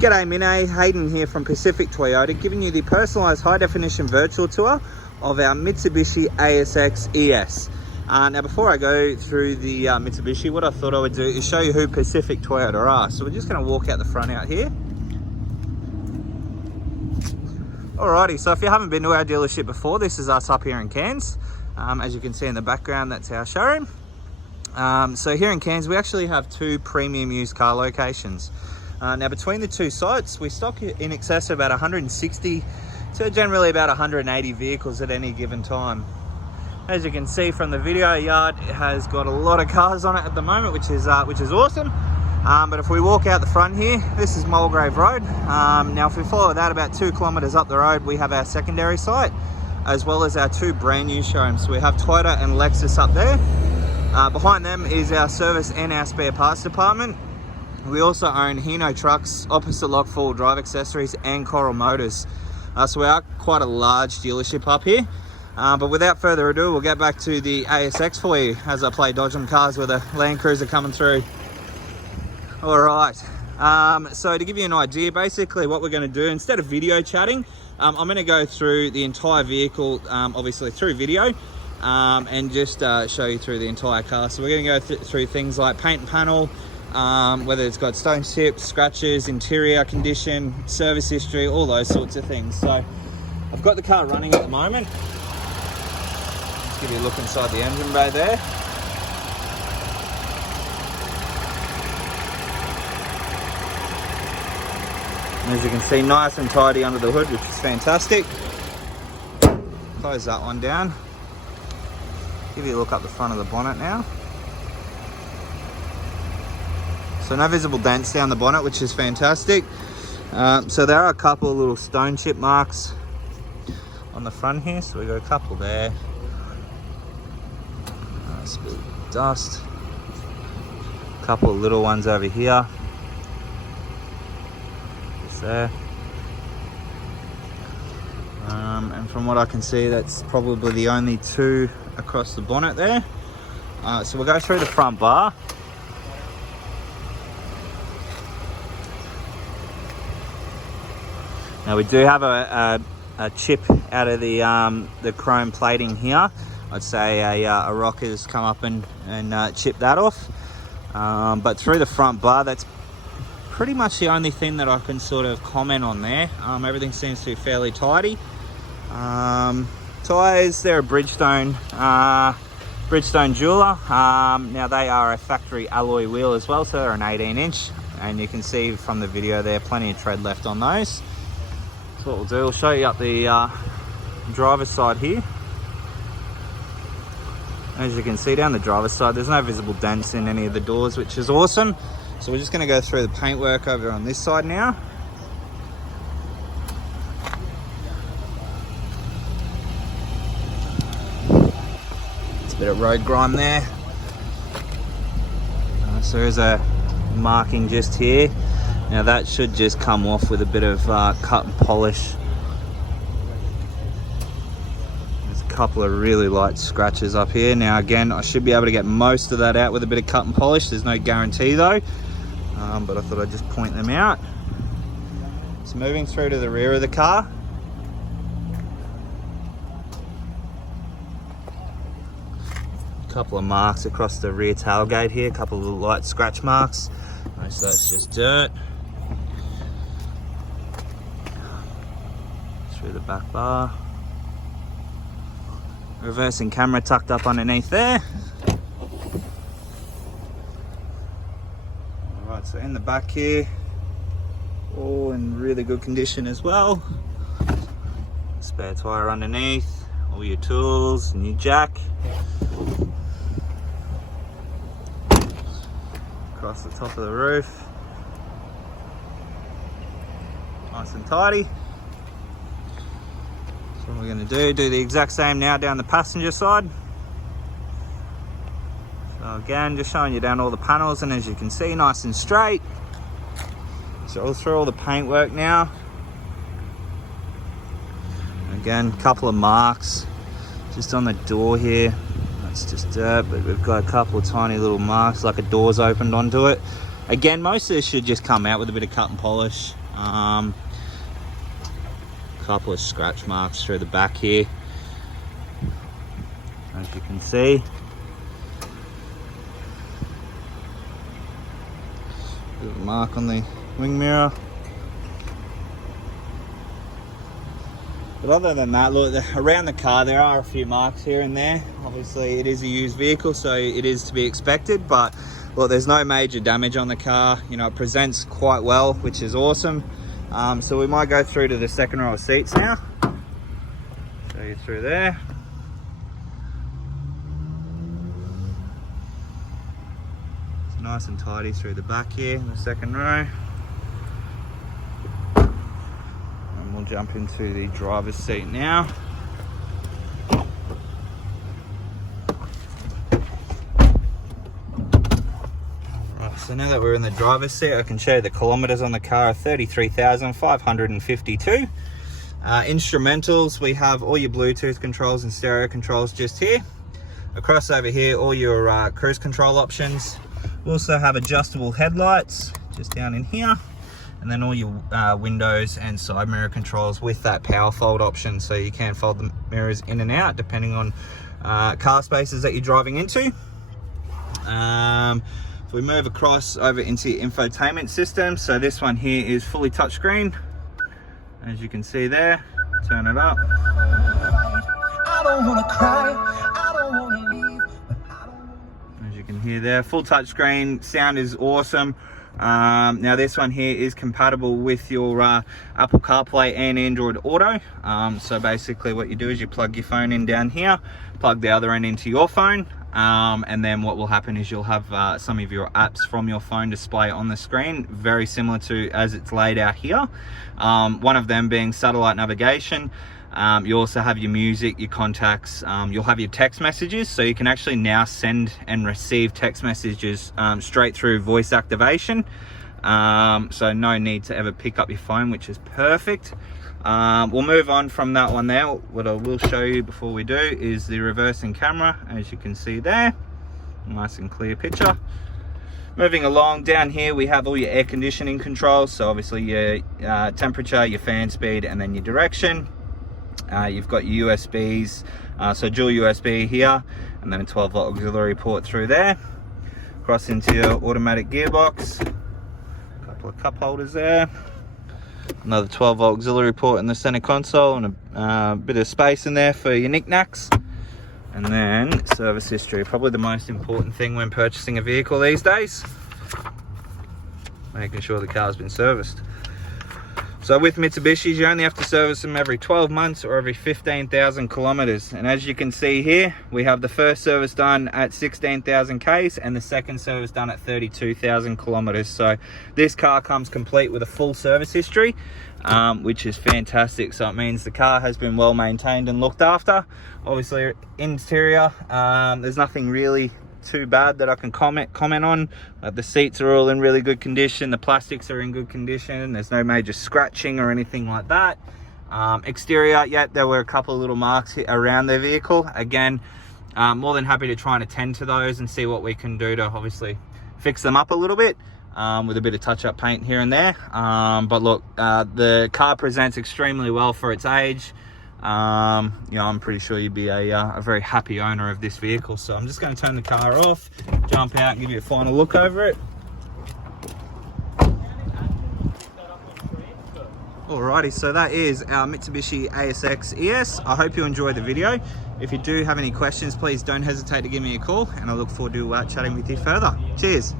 G'day Minnay, Hayden here from Pacific Toyota, giving you the personalised high-definition virtual tour of our Mitsubishi ASX ES. Now before I go through the Mitsubishi, what I thought I would do is show you who Pacific Toyota are. So we're just going to walk out the front out here. Alrighty, so if you haven't been to our dealership before, this is us up here in Cairns. As you can see in the background, that's our showroom. So here in Cairns, we actually have two premium used car locations. Now between the two sites, we stock in excess of about 160 to generally about 180 vehicles at any given time. As you can see from the video, yard has got a lot of cars on it at the moment, which is awesome. But if we walk out the front here, this is Mulgrave Road. Now if we follow that about 2 kilometers up the road, we have our secondary site, as well as our two brand new showrooms. So we have Toyota and Lexus up there. Behind them is our service and our spare parts department. We also own Hino trucks, opposite lock four-wheel drive accessories, and Coral Motors. So we are quite a large dealership up here. But without further ado, we'll get back to the ASX for you as I play dodge 'em cars with a Land Cruiser coming through. All right. So to give you an idea, basically what we're going to do, instead of video chatting, I'm going to go through the entire vehicle, obviously through video, and just show you through the entire car. So we're going to go through things like paint and panel, whether it's got stone chips, scratches, interior condition, service history, all those sorts of things. So I've got the car running at the moment. Let's give you a look inside the engine bay there. And as you can see, nice and tidy under the hood, which is fantastic. Close that one down. Give you a look up the front of the bonnet now. So no visible dents down the bonnet, which is fantastic. So there are a couple of little stone chip marks on the front here. So we got a couple there. Nice bit of dust. A couple of little ones over here. Just there. And from what I can see, that's probably the only two across the bonnet there. So we'll go through the front bar. Now we do have a chip out of the chrome plating here. I'd say a rock has come up and chipped that off. But through the front bar, that's pretty much the only thing that I can sort of comment on there. Everything seems to be fairly tidy. Tyres, they're a Bridgestone jeweler. Now they are a factory alloy wheel as well, so they're an 18-inch. And you can see from the video there, plenty of tread left on those. So what we'll do, we'll show you up the driver's side here. As you can see down the driver's side, there's no visible dents in any of the doors, which is awesome. So we're just going to go through the paintwork over on this side now. It's a bit of road grime there. So there's a marking just here. Now that should just come off with a bit of cut and polish. There's a couple of really light scratches up here. Now again, I should be able to get most of that out with a bit of cut and polish. There's no guarantee though, but I thought I'd just point them out. So moving through to the rear of the car. A couple of marks across the rear tailgate here, a couple of little light scratch marks. So that's just dirt. Through the back bar. Reversing camera tucked up underneath there. Alright, so in the back here, all in really good condition as well. Spare tyre underneath, all your tools and your jack. Across the top of the roof. Nice and tidy. So what we're going to do the exact same now down the passenger side. So again, just showing you down all the panels, and as you can see, nice and straight. So all through all the paintwork now. Again, a couple of marks just on the door here. That's just dirt, but we've got a couple of tiny little marks like a door's opened onto it. Again, most of this should just come out with a bit of cut and polish. Couple of scratch marks through the back here, as you can see. Bit of a mark on the wing mirror. But other than that, look, around the car there are a few marks here and there. Obviously it is a used vehicle, so it is to be expected, but look, there's no major damage on the car. You know, it presents quite well, which is awesome. So we might go through to the second row of seats now. Show you through there. It's nice and tidy through the back here in the second row. We'll jump into the driver's seat now. Alright, so now that we're in the driver's seat, I can show you the kilometers on the car are 33,552. Instrumentals, we have all your Bluetooth controls and stereo controls just here. Across over here, all your cruise control options. We also have adjustable headlights just down in here. And then all your windows and side mirror controls with that power fold option, so you can fold the mirrors in and out depending on car spaces that you're driving into. If we move across over into your infotainment system, so this one here is fully touchscreen, as you can see there. Turn it up. I don't wanna cry, I don't wanna leave, as you can hear there, full touchscreen. Sound is awesome. Now this one here is compatible with your Apple CarPlay and Android Auto. So basically what you do is you plug your phone in down here, plug the other end into your phone, and then what will happen is you'll have some of your apps from your phone display on the screen, very similar to as it's laid out here. One of them being satellite navigation. You also have your music, your contacts, you'll have your text messages, so you can actually now send and receive text messages straight through voice activation. So no need to ever pick up your phone, which is perfect. We'll move on from that one there. What I will show you before we do is the reversing camera, as you can see there. Nice and clear picture. Moving along, down here we have all your air conditioning controls, so obviously your temperature, your fan speed, and then your direction. You've got your USBs, so dual USB here, and then a 12-volt auxiliary port through there. Cross into your automatic gearbox, a couple of cup holders there, another 12-volt auxiliary port in the center console, and a bit of space in there for your knickknacks. And then service history, probably the most important thing when purchasing a vehicle these days, making sure the car's been serviced. So with Mitsubishis, you only have to service them every 12 months or every 15,000 kilometers. And as you can see here, we have the first service done at 16,000 Ks and the second service done at 32,000 kilometers. So this car comes complete with a full service history, which is fantastic. So it means the car has been well maintained and looked after. Obviously, interior, there's nothing really too bad that I can comment on. The seats are all in really good condition, the plastics are in good condition, there's no major scratching or anything like that. Exterior, yeah, there were a couple of little marks around the vehicle. Again, more than happy to try and attend to those and see what we can do to obviously fix them up a little bit, with a bit of touch-up paint here and there. But look, the car presents extremely well for its age. You know, I'm pretty sure you'd be a very happy owner of this vehicle. So I'm just going to turn the car off, jump out and give you a final look over it. Alrighty, so that is our Mitsubishi ASX ES. I hope you enjoyed the video. If you do have any questions, please don't hesitate to give me a call, and I look forward to chatting with you further. Cheers.